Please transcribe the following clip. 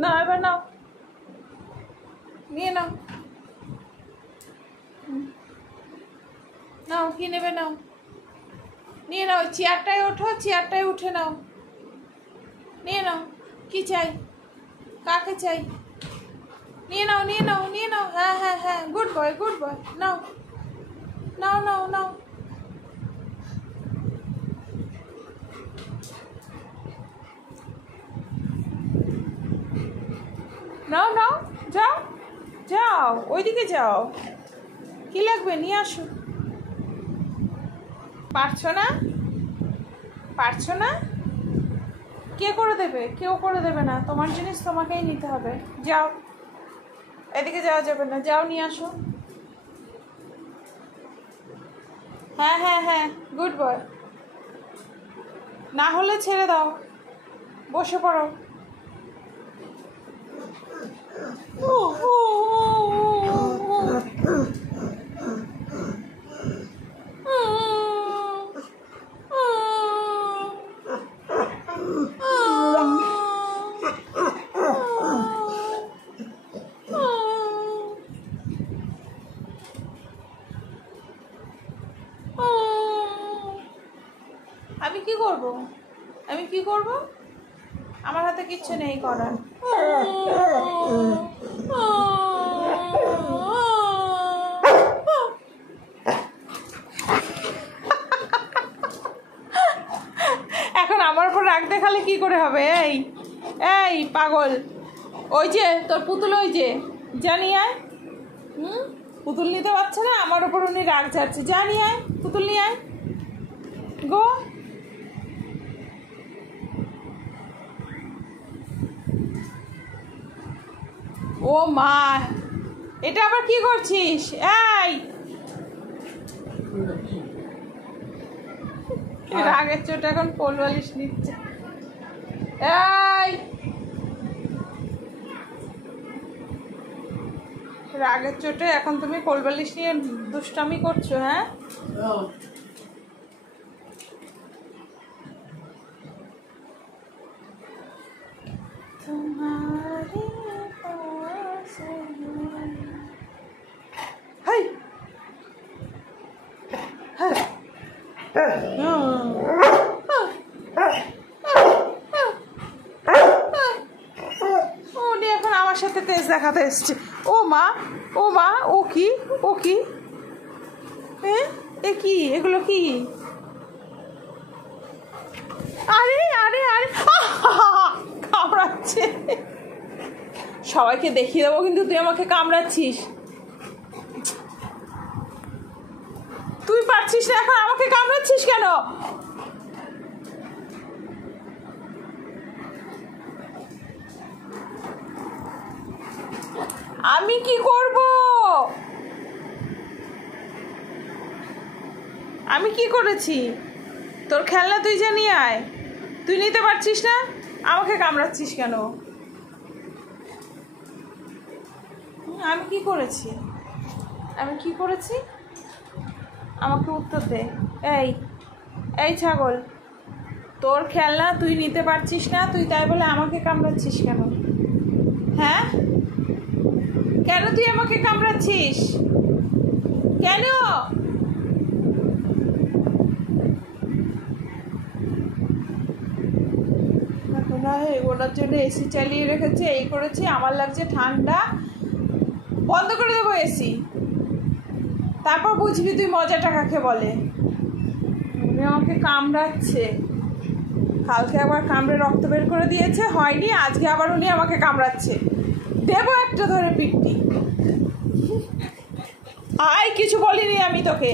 না এবার নাও, নিয়ে নাও, নাও কি নেবে নাও, নিয়ে নাও। চেয়ারটায় ওঠো, চেয়ারটায় উঠে নাও, নিয়ে নাও। কি চাই, কাকে চাই? নিয়ে নাও, নিয়ে নাও, নিয়ে নাও। হ্যাঁ হ্যাঁ হ্যাঁ, গুড বয়, গুড বয়। নাও নাও নাও নাও। নাও নাও, যাও যাও, ওইদিকে যাও। কি লাগবে নিয়ে আসো। পারছো না, পারছো না? কে করে দেবে? কেউ করে দেবে না, তোমার জিনিস তোমাকেই নিতে হবে। যাও, এদিকে যাওয়া যাবে না, যাও নিয়ে আসো। হ্যাঁ হ্যাঁ হ্যাঁ, গুড বয়। না হলে ছেড়ে দাও, বসে পড়ো। আমি কি করব? আমি কি করব? আমার হাতে কিচ্ছু নেই করার। এখন আমার উপর রাগ দেখালে কি করে হবে? এই এই পাগল, ওই যে তোর পুতুল, ওই যে জানি আয়। পুতুল নিতে পারছে না, আমার উপর উনি রাগ যাচ্ছে। জানি আয়, পুতুল নিয়ে আয়, গো। ও মা, এটা আবার কি করছিস? এই রাগের চোট এখন কোল বালিশ নিচ্ছে। এই রাগের চোটে এখন তুমি কোল বালিশ নিয়ে দুষ্টামি করছো? হ্যাঁ, तुम्हारे पास हाय हाय উনি এখন আমার সাথে তেজ দেখাতে এসছে। ও মা, ও মা, ও কি, ও কি, এ কি, এগুলো কি? আরে আরে আরে, কামড়াচ্ছে। সবাইকে দেখিয়ে দেবো কিন্তু তুই আমাকে কামড়াচ্ছিস। তুই পারছিস না, এখন আমাকে কামড়াচ্ছিস কেন? আমি কি করব? আমি কি করেছি? তোর খেলনা তুই যা নিয়ে আয়। তুই নিতে পারছিস না, আমাকে কামড়াচ্ছিস কেন? আমি কি করেছি? আমি কি করেছি? আমাকে উত্তর দে। এই এই ছাগল, তোর খেলনা তুই নিতে পারছিস না, তুই তাই বলে আমাকে কামড়াচ্ছিস কেন? হ্যাঁ, কেন তুই আমাকে কামড়াচ্ছিস? কেন? ওনার জন্য এসি চালিয়ে রেখেছে, এই করেছে, আমার লাগছে ঠান্ডা, বন্ধ করে দেবো এসি, তারপর বুঝবি তুই মজাটা কাকে বলে। উনি আমাকে কামড়াচ্ছে, কালকে আবার কামড়ে রক্ত বের করে দিয়েছে, হয়নি, আজকে আবার উনি আমাকে কামড়াচ্ছে। দেবো একটা ধরে পিটটি। আয়, কিছু বলিনি আমি তোকে।